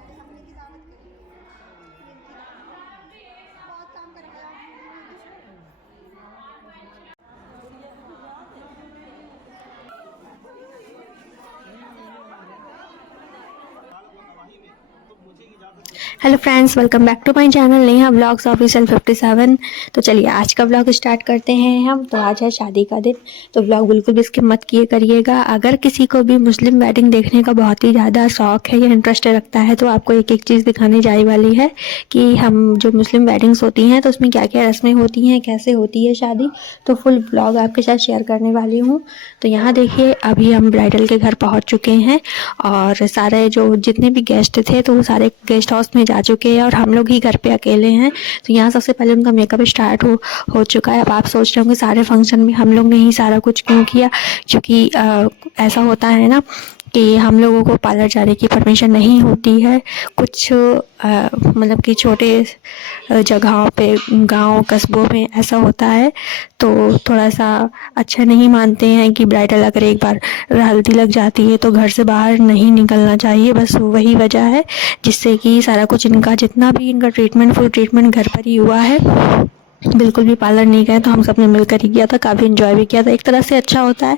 हमने की दावत करी, बहुत काम करवाया। Hello friends, welcome back to my channel Neha vlogs official 57। तो चलिए आज का व्लॉग स्टार्ट करते हैं हम। तो आज है शादी का दिन, तो व्लॉग बिल्कुल भी स्किप मत किए करिएगा। अगर किसी को भी मुस्लिम वेडिंग देखने का बहुत ही ज़्यादा शौक है या इंटरेस्ट रखता है, तो आपको एक एक चीज़ दिखाने जाने वाली है कि हम जो मुस्लिम वेडिंग्स होती हैं तो उसमें क्या क्या रस्में होती हैं, कैसे होती है शादी। तो फुल व्लॉग आपके साथ शेयर करने वाली हूँ। तो यहाँ देखिए, अभी हम ब्राइडल के घर पहुँच चुके हैं और सारे जो जितने भी गेस्ट थे तो वो सारे गेस्ट हाउस में जा चुके हैं और हम लोग ही घर पे अकेले हैं। तो यहाँ सबसे पहले उनका मेकअप स्टार्ट हो चुका है। अब आप सोच रहे होंगे सारे फंक्शन में हम लोग ने ही सारा कुछ क्यों किया, क्योंकि ऐसा होता है ना कि हम लोगों को पार्लर जाने की परमिशन नहीं होती है। कुछ मतलब कि छोटे जगहों पे, गांव कस्बों में ऐसा होता है, तो थोड़ा सा अच्छा नहीं मानते हैं कि ब्राइडल अगर एक बार हल्दी लग जाती है तो घर से बाहर नहीं निकलना चाहिए। बस वही वजह है जिससे कि सारा कुछ इनका जितना भी इनका ट्रीटमेंट, फुल ट्रीटमेंट घर पर ही हुआ है। बिल्कुल भी पार्लर नहीं गए, तो हम सब ने मिलकर ही किया था। काफ़ी इन्जॉय भी किया था। एक तरह से अच्छा होता है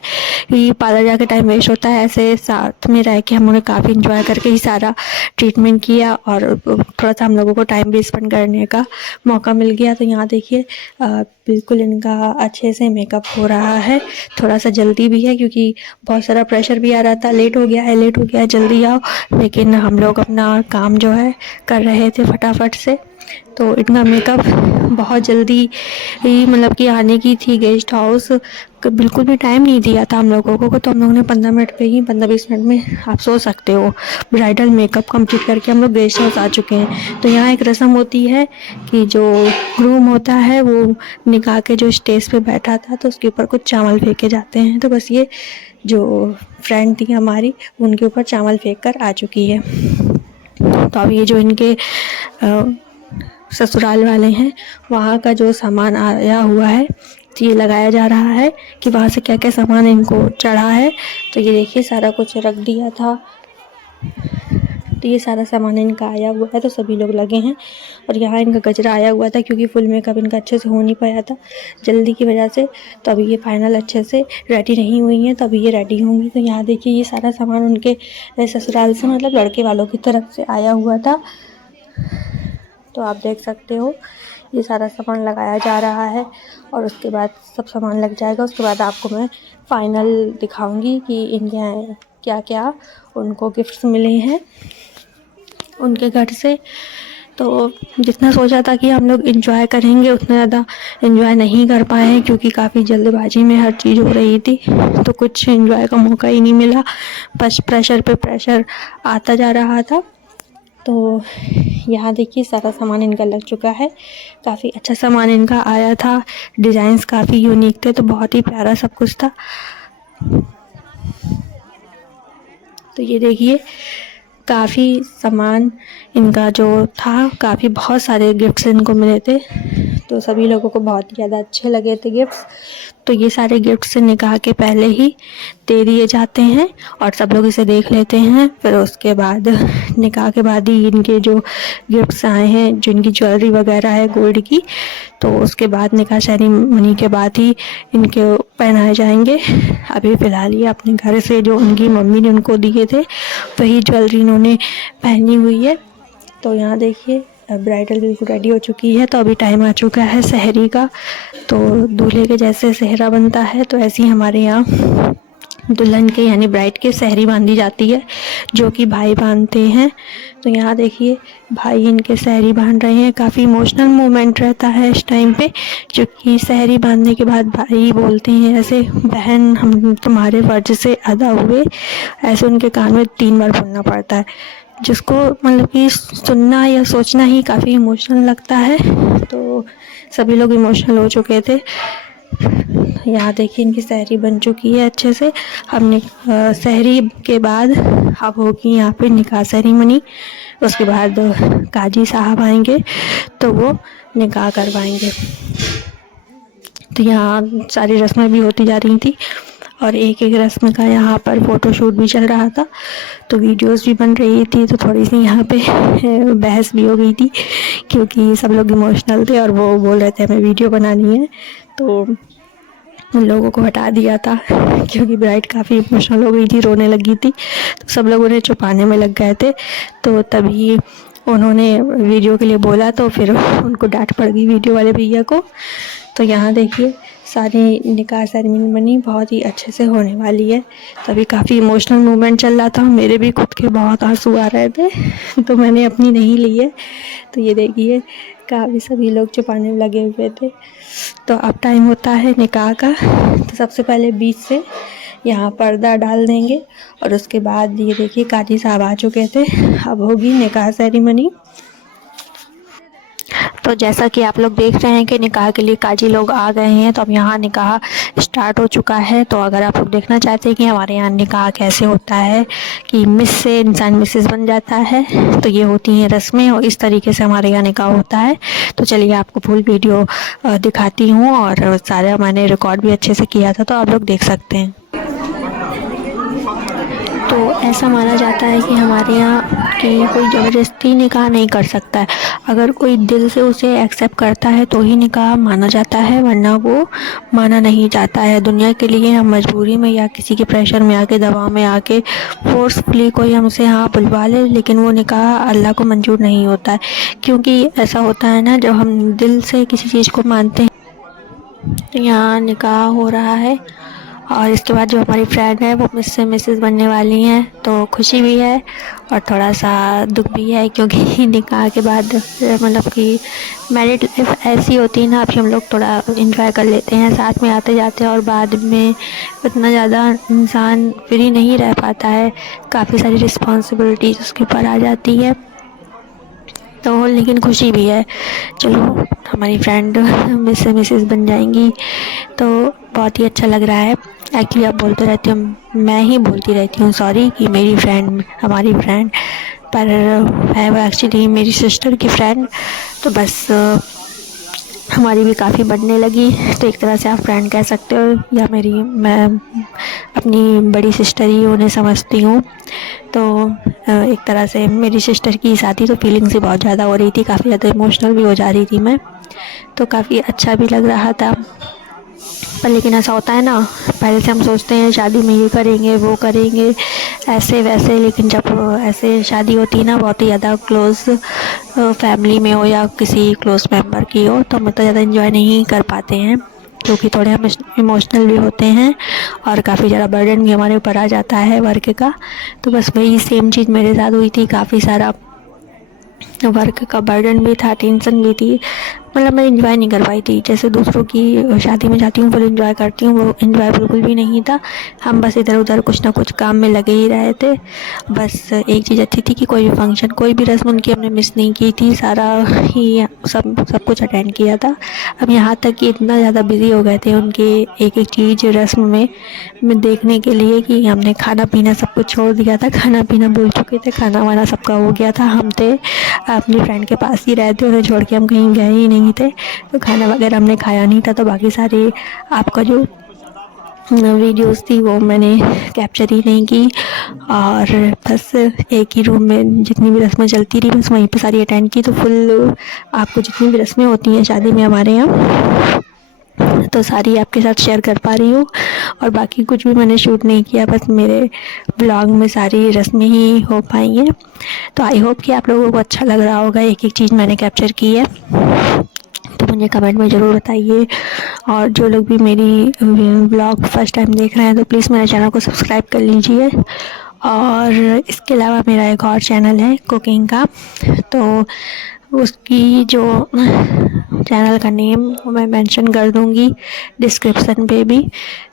कि पार्लर जाके टाइम वेस्ट होता है, ऐसे साथ में रह के हम लोगों ने काफ़ी इन्जॉय करके ही सारा ट्रीटमेंट किया और थोड़ा सा हम लोगों को टाइम भी स्पेंड करने का मौका मिल गया। तो यहाँ देखिए, बिल्कुल इनका अच्छे से मेकअप हो रहा है। थोड़ा सा जल्दी भी है क्योंकि बहुत सारा प्रेशर भी आ रहा था, लेट हो गया है, लेट हो गया है, जल्दी आओ। लेकिन हम लोग अपना काम जो है कर रहे थे फटाफट से। तो इनका मेकअप बहुत जल्दी ही मतलब कि आने की थी गेस्ट हाउस, बिल्कुल भी टाइम नहीं दिया था हम लोगों को। तो हम लोगों ने 15 मिनट पे ही, 15-20 मिनट में आप सोच सकते हो, ब्राइडल मेकअप कंप्लीट करके हम लोग गेस्ट हाउस आ चुके हैं। तो यहाँ एक रस्म होती है कि जो ग्रूम होता है वो निकाह के जो स्टेज पे बैठा था तो उसके ऊपर कुछ चावल फेंके जाते हैं। तो बस ये जो फ्रेंड थी हमारी, उनके ऊपर चावल फेंक कर आ चुकी है। तो अब ये जो इनके ससुराल वाले हैं, वहाँ का जो सामान आया हुआ है तो ये लगाया जा रहा है कि वहाँ से क्या क्या सामान इनको चढ़ा है। तो ये देखिए, सारा कुछ रख दिया था। तो ये सारा सामान इनका आया हुआ है, तो सभी लोग लगे हैं। और यहाँ इनका गजरा आया हुआ था क्योंकि फुल मेकअप इनका अच्छे से हो नहीं पाया था जल्दी की वजह से। तो अभी ये फाइनल अच्छे से रेडी नहीं हुई हैं, तो अभी ये रेडी होंगी। तो यहाँ देखिए, ये सारा सामान उनके ससुराल से, मतलब लड़के वालों की तरफ से आया हुआ था। तो आप देख सकते हो, ये सारा सामान लगाया जा रहा है और उसके बाद सब सामान लग जाएगा। उसके बाद आपको मैं फ़ाइनल दिखाऊंगी कि इनके क्या क्या उनको गिफ्ट्स मिले हैं उनके घर से। तो जितना सोचा था कि हम लोग एंजॉय करेंगे, उतना ज़्यादा एंजॉय नहीं कर पाए हैं क्योंकि काफ़ी जल्दबाजी में हर चीज़ हो रही थी, तो कुछ एंजॉय का मौका ही नहीं मिला। बस प्रेशर पे प्रेशर आता जा रहा था। तो यहाँ देखिए, सारा सामान इनका लग चुका है। काफ़ी अच्छा सामान इनका आया था, डिज़ाइंस काफ़ी यूनिक थे, तो बहुत ही प्यारा सब कुछ था। तो ये देखिए, काफ़ी सामान इनका जो था, काफ़ी बहुत सारे गिफ्ट्स इनको मिले थे, तो सभी लोगों को बहुत ही ज़्यादा अच्छे लगे थे गिफ्ट्स। तो ये सारे गिफ्ट्स निकाह के पहले ही दे दिए जाते हैं और सब लोग इसे देख लेते हैं। फिर उसके बाद निकाह के बाद ही इनके जो गिफ्ट्स आए हैं, जो इनकी ज्वेलरी वगैरह है गोल्ड की, तो उसके बाद निकाह सेरेमनी के बाद ही इनके पहनाए जाएंगे। अभी फ़िलहाल ये अपने घर से जो उनकी मम्मी ने उनको दिए थे वही ज्वेलरी इन्होंने पहनी हुई है। तो यहाँ देखिए, ब्राइडल बिल्कुल रेडी हो चुकी है। तो अभी टाइम आ चुका है सहरी का। तो दूल्हे के जैसे सेहरा बनता है, तो ऐसे ही हमारे यहाँ दुल्हन के यानी ब्राइड के सहरी बांधी जाती है, जो कि भाई बांधते हैं। तो यहाँ देखिए, भाई इनके सहरी बांध रहे हैं। काफ़ी इमोशनल मोमेंट रहता है इस टाइम पे, क्योंकि सहरी बांधने के बाद भाई बोलते हैं ऐसे, बहन हम तुम्हारे फर्ज से अदा हुए, ऐसे उनके कान में 3 बार बोलना पड़ता है, जिसको मतलब कि सुनना या सोचना ही काफ़ी इमोशनल लगता है। तो सभी लोग इमोशनल हो चुके थे। यहाँ देखिए, इनकी सहरी बन चुकी है अच्छे से। हमने सहरी के बाद अब होगी यहाँ पे निकाह सेरेमनी। उसके बाद काजी साहब आएंगे तो वो निकाह करवाएंगे। तो यहाँ सारी रस्में भी होती जा रही थी और एक एक रस्म का यहाँ पर फ़ोटोशूट भी चल रहा था, तो वीडियोस भी बन रही थी। तो थोड़ी सी यहाँ पे बहस भी हो गई थी, क्योंकि सब लोग इमोशनल थे और वो बोल रहे थे हमें वीडियो बनानी है, तो उन लोगों को हटा दिया था क्योंकि ब्राइड काफ़ी इमोशनल हो गई थी, रोने लगी थी। तो सब लोग उन्हें छुपाने में लग गए थे, तो तभी उन्होंने वीडियो के लिए बोला, तो फिर उनको डांट पड़ गई वीडियो वाले भैया को। तो यहाँ देखिए सारी निकाह सेरेमनी बनी, बहुत ही अच्छे से होने वाली है। तभी काफ़ी इमोशनल मोमेंट चल रहा था, मेरे भी खुद के बहुत आंसू आ रहे थे तो मैंने अपनी नहीं ली है। तो ये देखिए काफ़ी सभी लोग छुपाने में लगे हुए थे। तो अब टाइम होता है निकाह का। तो सबसे पहले बीच से यहाँ पर्दा डाल देंगे और उसके बाद ये देखिए काजी साहब आ चुके थे। अब होगी निकाह सेरेमनी। तो जैसा कि आप लोग देख रहे हैं कि निकाह के लिए काजी लोग आ गए हैं, तो अब यहाँ निकाह स्टार्ट हो चुका है। तो अगर आप लोग देखना चाहते हैं कि हमारे यहाँ निकाह कैसे होता है, कि मिस से इंसान मिसेस बन जाता है, तो ये होती हैं रस्में और इस तरीके से हमारे यहाँ निकाह होता है। तो चलिए आपको फुल वीडियो दिखाती हूँ, और सारा मैंने रिकॉर्ड भी अच्छे से किया था, तो आप लोग देख सकते हैं। तो ऐसा माना जाता है कि हमारे यहाँ कि कोई ज़बरदस्ती निकाह नहीं कर सकता है। अगर कोई दिल से उसे एक्सेप्ट करता है तो ही निकाह माना जाता है, वरना वो माना नहीं जाता है। दुनिया के लिए हम मजबूरी में या किसी के प्रेशर में आके, दबाव में आके फोर्सफुली कोई हमसे हाँ बुलवा ले, लेकिन वो निकाह अल्लाह को मंजूर नहीं होता है। क्योंकि ऐसा होता है ना, जब हम दिल से किसी चीज़ को मानते हैं। तो यहाँ निकाह हो रहा है और इसके बाद जो हमारी फ्रेंड है वो मिस से मिसेस बनने वाली हैं। तो खुशी भी है और थोड़ा सा दुख भी है, क्योंकि निकाह के बाद मतलब कि मैरिड लाइफ ऐसी होती है ना, अभी हम लोग थोड़ा इंजॉय कर लेते हैं, साथ में आते जाते हैं, और बाद में इतना ज़्यादा इंसान फ्री नहीं रह पाता है, काफ़ी सारी रिस्पॉन्सिबिलिटीज़ उसके ऊपर आ जाती है। तो लेकिन खुशी भी है, चलो हमारी फ्रेंड मिस से मिसेस बन जाएंगी, तो बहुत ही अच्छा लग रहा है। एक्चुअली आप बोलते रहते हो, मैं ही बोलती रहती हूँ सॉरी, कि मेरी फ्रेंड, हमारी फ्रेंड, पर है वो एक्चुअली मेरी सिस्टर की फ्रेंड। तो बस हमारी भी काफ़ी बढ़ने लगी, तो एक तरह से आप फ्रेंड कह सकते हो, या मैं अपनी बड़ी सिस्टर ही उन्हें समझती हूँ। तो एक तरह से मेरी सिस्टर की शादी, तो फीलिंग्स भी बहुत ज़्यादा हो रही थी, काफ़ी ज़्यादा इमोशनल भी हो जा रही थी मैं, तो काफ़ी अच्छा भी लग रहा था। पर लेकिन ऐसा होता है ना, पहले से हम सोचते हैं शादी में ये करेंगे वो करेंगे ऐसे वैसे, लेकिन जब ऐसे शादी होती है ना बहुत ही ज़्यादा क्लोज़ फैमिली में हो या किसी क्लोज़ मेंबर की हो, तो हम इतना ज़्यादा एंजॉय नहीं कर पाते हैं, क्योंकि थोड़े हम इमोशनल भी होते हैं और काफ़ी ज़्यादा बर्डन भी हमारे ऊपर आ जाता है वर्क का। तो बस वही सेम चीज़ मेरे साथ हुई थी, काफ़ी सारा वर्क का बर्डन भी था, टेंशन भी थी, मतलब मैं इंजॉय नहीं कर पाई थी। जैसे दूसरों की शादी में जाती हूँ फुल इंजॉय करती हूँ, वो इंजॉय बिल्कुल भी नहीं था। हम बस इधर उधर कुछ ना कुछ काम में लगे ही रहे थे। बस एक चीज़ अच्छी थी कि कोई भी फंक्शन, कोई भी रस्म उनकी हमने मिस नहीं की थी, सारा ही सब कुछ अटेंड किया था। अब यहाँ तक कि इतना ज़्यादा बिजी हो गए थे उनके एक एक चीज़ रस्म में देखने के लिए, कि हमने खाना पीना सब कुछ छोड़ दिया था, खाना पीना भूल चुके थे, खाना वाना सबका हो गया था। हम थे अपनी फ्रेंड के पास ही रहते, उन्हें छोड़ के हम कहीं गए ही नहीं थे, तो खाना वगैरह हमने खाया नहीं था। तो बाकी सारी आपका जो वीडियोस थी वो मैंने कैप्चर ही नहीं की, और बस एक ही रूम में जितनी भी रस्में चलती रही बस वहीं पे सारी अटेंड की। तो फुल आपको जितनी भी रस्में होती हैं शादी में हमारे यहाँ, तो सारी आपके साथ शेयर कर पा रही हूँ, और बाकी कुछ भी मैंने शूट नहीं किया, बस मेरे ब्लॉग में सारी रस्में ही हो पाई हैं। तो आई होप कि आप लोगों को अच्छा लग रहा होगा, एक एक चीज़ मैंने कैप्चर की है, तो मुझे कमेंट में ज़रूर बताइए। और जो लोग भी मेरी ब्लॉग फर्स्ट टाइम देख रहे हैं तो प्लीज़ मेरे चैनल को सब्सक्राइब कर लीजिए। और इसके अलावा मेरा एक और चैनल है कुकिंग का, तो उसकी जो चैनल का नेम मैं मेंशन कर दूंगी डिस्क्रिप्शन पे भी,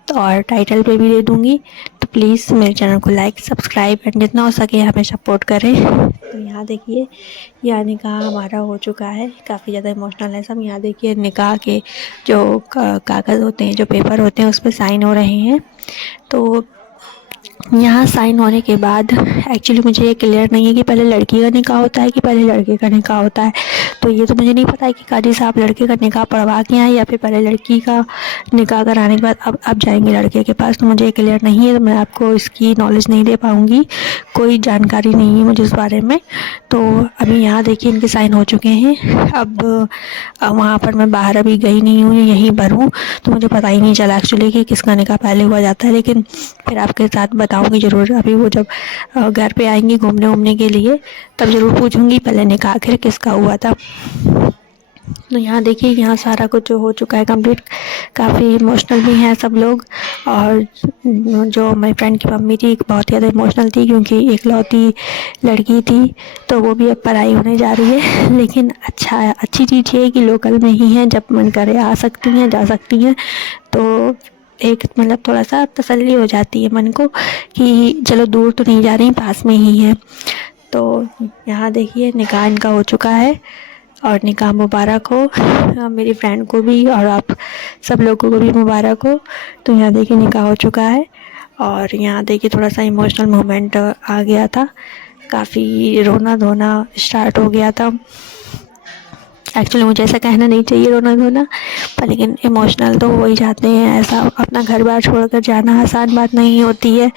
तो और टाइटल पे भी दे दूंगी। तो प्लीज़ मेरे चैनल को लाइक सब्सक्राइब एंड जितना हो सके हमें सपोर्ट करें। तो यहाँ देखिए यह निकाह हमारा हो चुका है, काफ़ी ज़्यादा इमोशनल है सब। यहाँ देखिए निकाह के जो कागज़ होते हैं, जो पेपर होते हैं, उस पर साइन हो रहे हैं। तो यहाँ साइन होने के बाद एक्चुअली मुझे ये क्लियर नहीं है कि पहले लड़की का निकाह होता है कि पहले लड़के का निकाह होता है। तो ये तो मुझे नहीं पता है कि काजी साहब लड़के का निकाह पढ़वा के आए या फिर पहले लड़की का निकाह कराने के बाद अब जाएंगे लड़के के पास। तो मुझे ये क्लियर नहीं है, तो मैं आपको इसकी नॉलेज नहीं दे पाऊँगी, कोई जानकारी नहीं है मुझे इस बारे में। तो अभी यहाँ देखिए इनके साइन हो चुके हैं। अब वहाँ पर मैं बाहर अभी गई नहीं हूँ, यहीं पर हूँ, तो मुझे पता ही नहीं चला एक्चुअली कि किसका निकाह पहले हुआ जाता है। लेकिन फिर आपके साथ बताऊँगी ज़रूर। अभी वो जब घर पे आएंगी घूमने वूमने के लिए तब ज़रूर पूछूँगी पहले निकाह आखिर किसका हुआ था। तो यहाँ देखिए यहाँ सारा कुछ हो चुका है कंप्लीट। काफ़ी इमोशनल भी हैं सब लोग, और जो मेरी फ्रेंड की मम्मी थी बहुत ज़्यादा इमोशनल थी क्योंकि इकलौती लड़की थी, तो वो भी अब पढ़ाई होने जा रही है। लेकिन अच्छी चीज़ ये है कि लोकल में ही है, जब मन करे आ सकती हैं जा सकती हैं। तो एक मतलब थोड़ा सा तसल्ली हो जाती है मन को कि चलो दूर तो नहीं जा रही, पास में ही है। तो यहाँ देखिए निकाह इनका हो चुका है और निकाह मुबारक हो मेरी फ्रेंड को भी और आप सब लोगों को भी मुबारक हो। तो यहाँ देखिए निकाह हो चुका है और यहाँ देखिए थोड़ा सा इमोशनल मोमेंट आ गया था, काफ़ी रोना धोना स्टार्ट हो गया था। एक्चुअली मुझे ऐसा कहना नहीं चाहिए रोना धोना, पर लेकिन इमोशनल तो हो ही जाते हैं। ऐसा अपना घर बार छोड़कर जाना आसान बात नहीं होती है।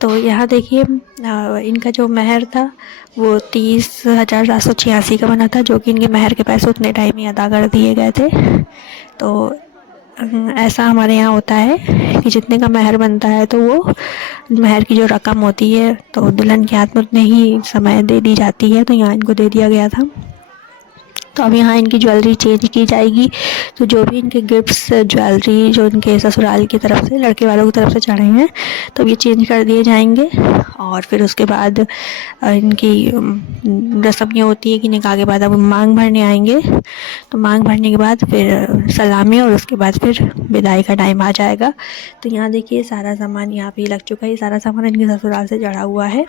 तो यहाँ देखिए इनका जो महर था वो 30,786 का बना था, जो कि इनके महर के पैसे उतने टाइम ही अदा कर दिए गए थे। तो ऐसा हमारे यहाँ होता है कि जितने का महर बनता है तो वो महर की जो रकम होती है तो दुल्हन के हाथ में उतने ही समय दे दी जाती है। तो यहाँ इनको दे दिया गया था। तो अब यहाँ इनकी ज्वेलरी चेंज की जाएगी। तो जो भी इनके गिफ्ट्स ज्वेलरी जो इनके ससुराल की तरफ से लड़के वालों की तरफ से चढ़े हैं तो ये चेंज कर दिए जाएंगे। और फिर उसके बाद इनकी रस्म ये होती है कि निकाह के बाद अब मांग भरने आएंगे। तो मांग भरने के बाद फिर सलामी और उसके बाद फिर विदाई का टाइम आ जाएगा। तो यहाँ देखिए सारा सामान यहाँ पे लग चुका है। ये सारा सामान इनके ससुराल से चढ़ा हुआ है।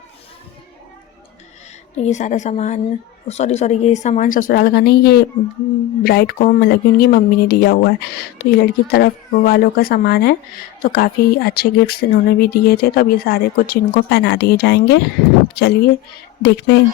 तो ये सारा सामान सॉरी ये सामान ससुराल का नहीं, ये ब्राइड को मतलब कि उनकी मम्मी ने दिया हुआ है। तो ये लड़की तरफ वालों का सामान है। तो काफ़ी अच्छे गिफ्ट्स इन्होंने भी दिए थे। तो अब ये सारे कुछ इनको पहना दिए जाएंगे। चलिए देखते हैं।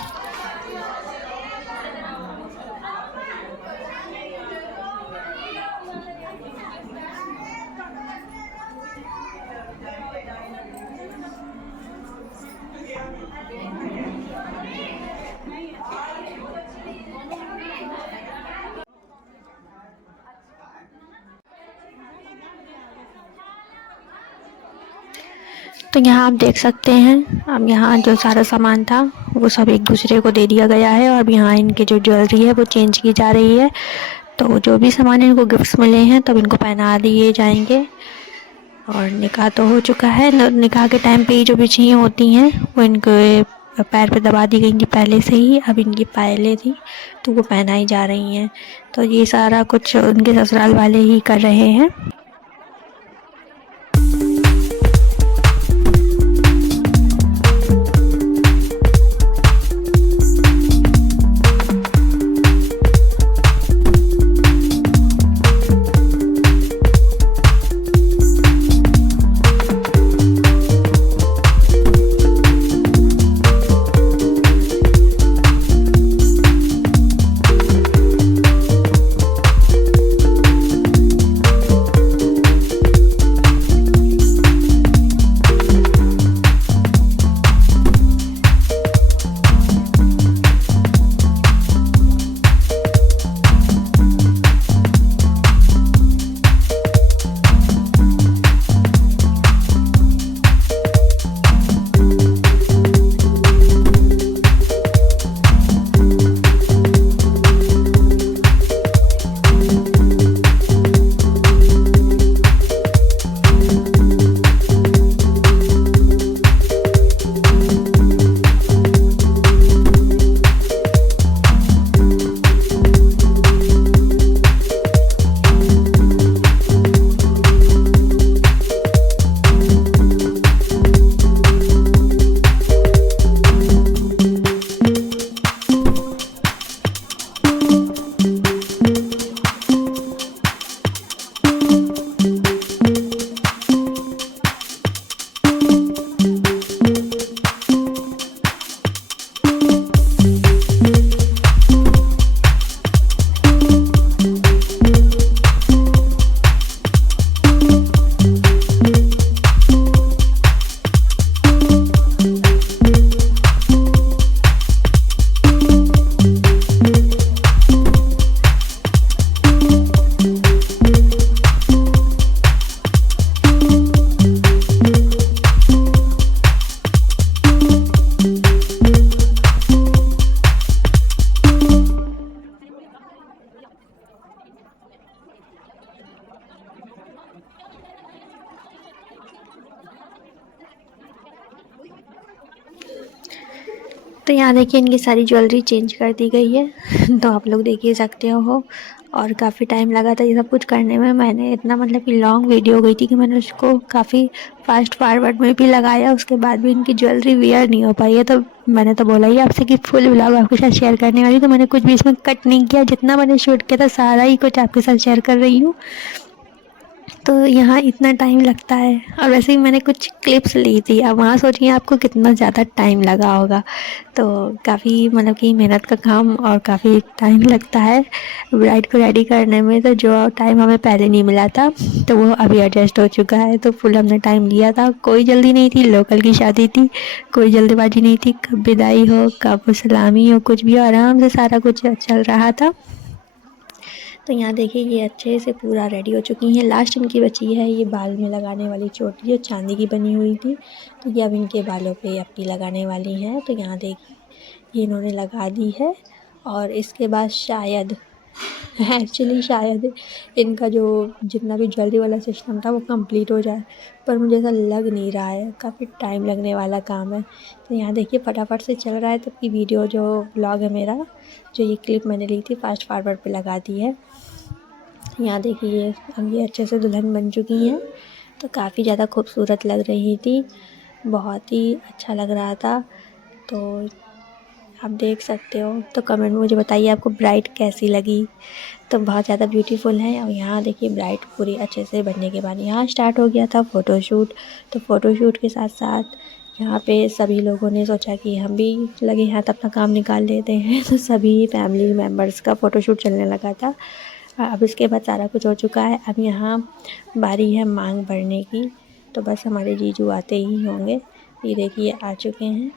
तो यहाँ आप देख सकते हैं अब यहाँ जो सारा सामान था वो सब एक दूसरे को दे दिया गया है। और अब यहाँ इनके जो ज्वेलरी है वो चेंज की जा रही है। तो जो भी सामान इनको गिफ्ट्स मिले हैं तब इनको पहना दिए जाएंगे। और निकाह तो हो चुका है। निकाह के टाइम पे ही जो भी चीज़ें होती हैं वो इनके पैर पे दबा दी गई थी पहले से ही। अब इनकी पायलें थी तो वो पहनाई जा रही हैं। तो ये सारा कुछ उनके ससुराल वाले ही कर रहे हैं। यहाँ देखिए इनकी सारी ज्वेलरी चेंज कर दी गई है तो आप लोग देख ही सकते हो। और काफ़ी टाइम लगा था ये सब कुछ करने में। मैंने इतना मतलब कि लॉन्ग वीडियो हो गई थी कि मैंने उसको काफ़ी फास्ट फॉरवर्ड में भी लगाया, उसके बाद भी इनकी ज्वेलरी वियर नहीं हो पाई है। तो मैंने तो बोला ही आपसे कि फुल व्लॉग आपके साथ शेयर करने वाली, तो मैंने कुछ भी इसमें कट नहीं किया, जितना मैंने शूट किया था सारा ही कुछ आपके साथ शेयर कर रही हूँ। तो यहाँ इतना टाइम लगता है। और वैसे ही मैंने कुछ क्लिप्स ली थी, अब वहाँ सोचिए आपको कितना ज़्यादा टाइम लगा होगा। तो काफ़ी मतलब कि मेहनत का काम और काफ़ी टाइम लगता है ब्राइड को रेडी करने में। तो जो टाइम हमें पहले नहीं मिला था तो वो अभी एडजस्ट हो चुका है। तो फुल हमने टाइम लिया था, कोई जल्दी नहीं थी, लोकल की शादी थी, कोई जल्दबाजी नहीं थी। कब विदाई हो कब सलामी हो कुछ भी आराम से सारा कुछ चल रहा था। तो यहाँ देखिए ये अच्छे से पूरा रेडी हो चुकी हैं। लास्ट इनकी बची है ये बाल में लगाने वाली चोटी, जो चांदी की बनी हुई थी। तो ये अब इनके बालों पे अपनी लगाने वाली हैं। तो यहाँ देखिए ये इन्होंने लगा दी है। और इसके बाद शायद एक्चुअली शायद इनका जो जितना भी ज्वेलरी वाला सिस्टम था वो कंप्लीट हो जाए, पर मुझे ऐसा लग नहीं रहा है, काफ़ी टाइम लगने वाला काम है। तो यहाँ देखिए फटाफट से चल रहा है। तब की वीडियो जो व्लॉग है मेरा, जो ये क्लिप मैंने ली थी फास्ट फॉरवर्ड पे लगा दी है। यहाँ देखिए अब ये अच्छे से दुल्हन बन चुकी हैं। तो काफ़ी ज़्यादा खूबसूरत लग रही थी, बहुत ही अच्छा लग रहा था। तो आप देख सकते हो। तो कमेंट में मुझे बताइए आपको ब्राइड कैसी लगी। तो बहुत ज़्यादा ब्यूटीफुल है। और यहाँ देखिए ब्राइड पूरी अच्छे से बनने के बाद यहाँ स्टार्ट हो गया था फ़ोटोशूट। तो फ़ोटोशूट के साथ साथ यहाँ पे सभी लोगों ने सोचा कि हम भी लगे हाथ अपना काम निकाल लेते हैं। तो सभी फैमिली मेम्बर्स का फ़ोटोशूट चलने लगा था। अब इसके बाद सारा कुछ हो चुका है। अब यहाँ बारी है मांग भरने की। तो बस हमारे जीजू आते ही होंगे। ये देखिए आ चुके हैं।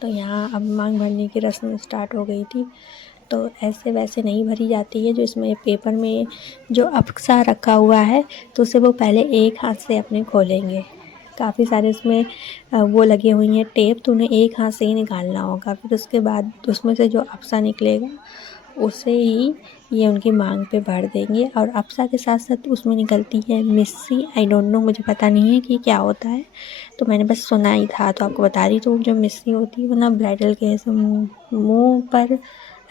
तो यहाँ अब मांग भरने की रस्म स्टार्ट हो गई थी। तो ऐसे वैसे नहीं भरी जाती है, जो इसमें पेपर में जो अक्सा रखा हुआ है तो उसे वो पहले एक हाथ से अपने खोलेंगे। काफ़ी सारे उसमें वो लगी हुई हैं टेप, तो उन्हें एक हाथ से ही निकालना होगा। फिर उसके बाद उसमें से जो अक्सा निकलेगा उसे ही ये उनकी मांग पे भर देंगे। और अक्सा के साथ साथ उसमें निकलती है मिस्सी। आई डोंट नो, मुझे पता नहीं है कि क्या होता है, तो मैंने बस सुना ही था तो आपको बता रही। तो जो मिस्सी होती है वो ना ब्राइडल के ऐसे मुँह पर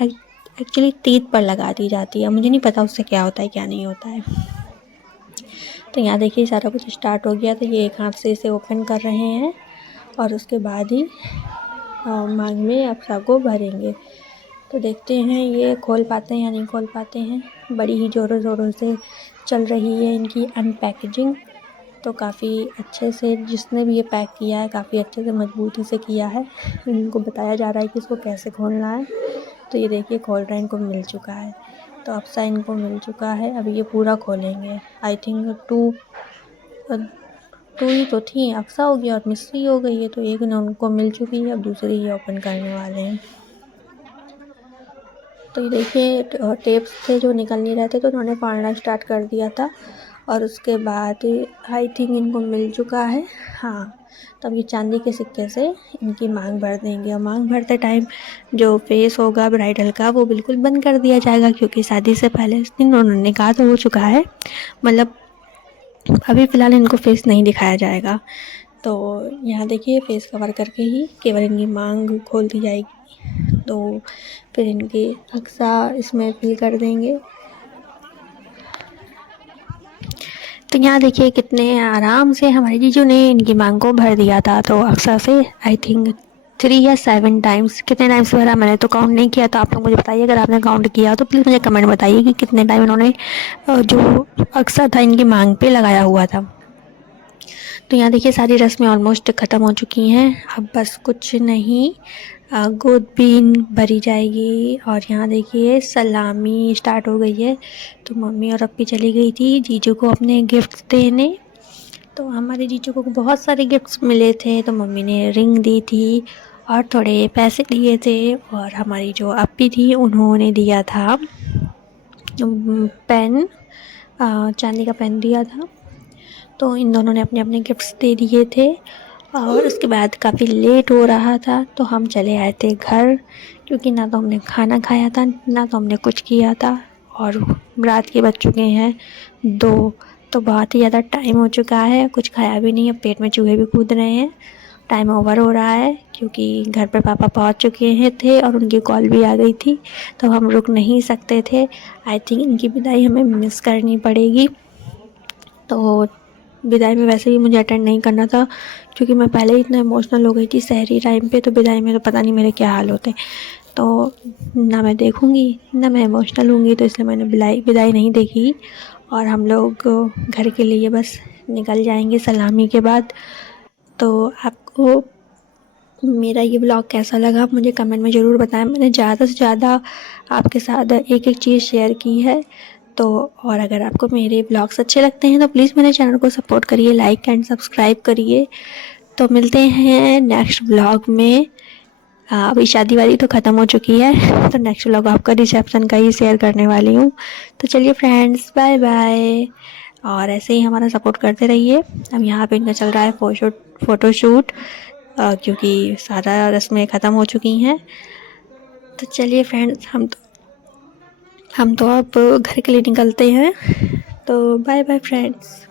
एक्चुअली टीथ पर लगा दी जाती है। मुझे नहीं पता उससे क्या होता है क्या नहीं होता है। तो यहाँ देखिए सारा कुछ स्टार्ट हो गया। तो ये एक हाथ से इसे ओपन कर रहे हैं और उसके बाद ही मांग में अक्सा को भरेंगे। तो देखते हैं ये खोल पाते हैं या नहीं खोल पाते हैं। बड़ी ही ज़ोरों ज़ोरों से चल रही है इनकी अनपैकेजिंग। तो काफ़ी अच्छे से जिसने भी ये पैक किया है काफ़ी अच्छे से मजबूती से किया है। इनको बताया जा रहा है कि इसको कैसे खोलना है। तो ये देखिए खोल रहे हैं, इनको मिल चुका है। तो अक्सा इनको मिल चुका है, अभी ये पूरा खोलेंगे। आई थिंक टू ही तो थी, अक्सा हो गया और मिस्री हो गई है। तो एक ने उनको मिल चुकी है, अब दूसरी ये ओपन करने वाले हैं। तो ये देखिए टेप से जो निकल नहीं रहे थे तो उन्होंने फाड़ना स्टार्ट कर दिया था। और उसके बाद आई थिंक इनको मिल चुका है। हाँ, तब ये चांदी के सिक्के से इनकी मांग भर देंगे। और मांग भरते टाइम जो फेस होगा ब्राइडल का वो बिल्कुल बंद कर दिया जाएगा, क्योंकि शादी से पहले इस दिन उन्होंने कहा तो हो चुका है। मतलब अभी फ़िलहाल इनको फेस नहीं दिखाया जाएगा। तो यहाँ देखिए फेस कवर करके ही केवल इनकी मांग खोल दी जाएगी। तो फिर इनके अक्सा इसमें फिल कर देंगे। तो यहाँ देखिए कितने आराम से हमारे जीजू ने इनकी मांग को भर दिया था। तो अक्सा से आई थिंक 3 या 7 टाइम्स, कितने टाइम्स भरा मैंने तो काउंट नहीं किया। तो आप लोग मुझे बताइए अगर आपने काउंट किया तो प्लीज़ मुझे कमेंट बताइए कि कितने टाइम इन्होंने जो अक्सा था इनकी मांग पे लगाया हुआ था। तो यहाँ देखिए सारी रस्में ऑलमोस्ट ख़त्म हो चुकी हैं। अब बस कुछ नहीं, गोद बीन भरी जाएगी। और यहाँ देखिए सलामी स्टार्ट हो गई है। तो मम्मी और अप्पी चली गई थी जीजू को अपने गिफ्ट देने। तो हमारे जीजू को बहुत सारे गिफ्ट्स मिले थे। तो मम्मी ने रिंग दी थी और थोड़े पैसे दिए थे। और हमारी जो अप्पी थी उन्होंने दिया था पेन, चांदी का पेन दिया था। तो इन दोनों ने अपने अपने गिफ्ट्स दे दिए थे। और उसके बाद काफ़ी लेट हो रहा था तो हम चले आए थे घर, क्योंकि ना तो हमने खाना खाया था ना तो हमने कुछ किया था। और रात के बज चुके हैं 2, तो बहुत ही ज़्यादा टाइम हो चुका है, कुछ खाया भी नहीं है, पेट में चूहे भी कूद रहे हैं। टाइम ओवर हो रहा है क्योंकि घर पे पापा पहुंच चुके हैं थे और उनकी कॉल भी आ गई थी, तो हम रुक नहीं सकते थे। आई थिंक इनकी विदाई हमें मिस करनी पड़ेगी। तो विदाई में वैसे भी मुझे अटेंड नहीं करना था क्योंकि मैं पहले ही इतना इमोशनल हो गई थी सहरी टाइम पे, तो विदाई में तो पता नहीं मेरे क्या हाल होते। तो ना मैं देखूँगी ना मैं इमोशनल होंगी, तो इसलिए मैंने विदाई नहीं देखी और हम लोग घर के लिए बस निकल जाएंगे सलामी के बाद। तो आपको मेरा ये ब्लॉग कैसा लगा मुझे कमेंट में ज़रूर बताएं। मैंने ज़्यादा से ज़्यादा आपके साथ एक एक चीज़ शेयर की है। तो और अगर आपको मेरे ब्लॉग्स अच्छे लगते हैं तो प्लीज़ मेरे चैनल को सपोर्ट करिए, लाइक एंड सब्सक्राइब करिए। तो मिलते हैं नेक्स्ट ब्लॉग में। अभी शादी वादी तो ख़त्म हो चुकी है, तो नेक्स्ट व्लॉग आपका रिसेप्शन का ही शेयर करने वाली हूँ। तो चलिए फ्रेंड्स, बाय बाय। और ऐसे ही हमारा सपोर्ट करते रहिए। अब यहाँ पे इनका चल रहा है फ़ोटोशूट क्योंकि सारा रस्में ख़त्म हो चुकी हैं। तो चलिए फ्रेंड्स, हम तो अब घर के लिए निकलते हैं। तो बाय बाय फ्रेंड्स।